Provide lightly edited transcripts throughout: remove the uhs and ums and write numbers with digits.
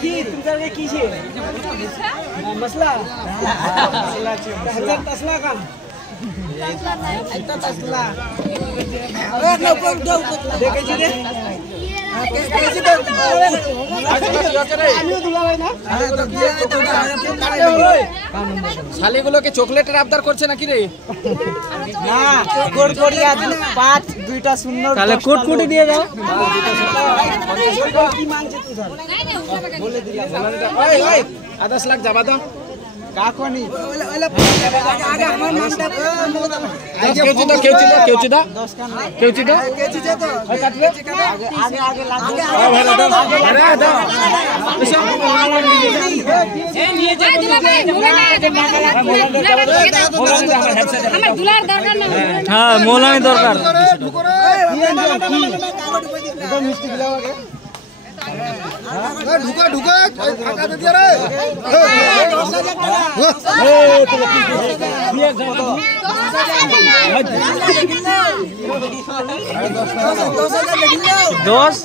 কি तुमच्याकडे की छे मसला हजार तसला का तसला देखायची रे শালিগুলোকে চকলেটের আবদার করছে নাকি রে? না কোটকোটি আছে 5 দুইটা শূন্য তাহলে কোটকোটি দিয়ে দাও কি মানছে তুই স্যার বলে দিলা ওই ওই 10 লাখ যাবা দাও কাকনি আগে আমার নামটা কেউচি দা 10 কান কেউচি দা কেচি দে তো ওই কাটবে আগে আগে লাগবে আরে দাও এই নিয়ে যা আমার দুলার দরকার না হ্যাঁ মোলাই দরকার একদম মিষ্টি দিলাও আগে ঢুকা ঢুকা টাকা দে দিয়ে রে এই তো কি দিয়ে যাও তো 10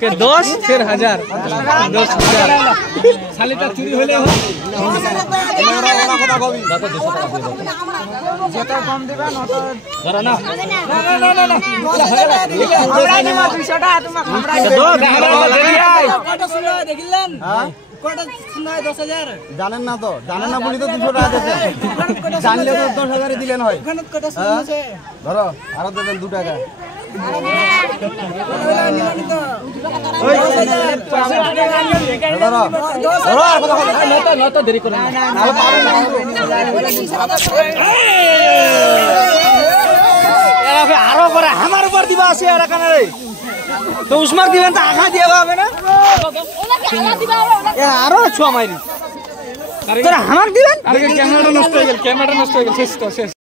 के 10 फिर 1000 10,000 শালিটা চুরি হলে যত কম দিবা নত ধরা না না 200 টাকা তোমাক কত শুনো দেখিলেন হ্যাঁ কত শুনো 10000 জানেন না তো জানেন না বলি তো 200 টাকা দিতেন জানলে তো 10,000 দিলেন হয় ওখানে কত শুনছে ধরো আরো দেন 2 টাকা দেরি করে আরো করে আমার উপর দিবা আছে এরা কানে রে তো উসমাক দিবেন তো আখা দিয়ে হবে না আরো ছোয়া মারি তোরা আমাক দিবেন ক্যামেরাটা নষ্ট হয়ে গেল শেষ তো শেষ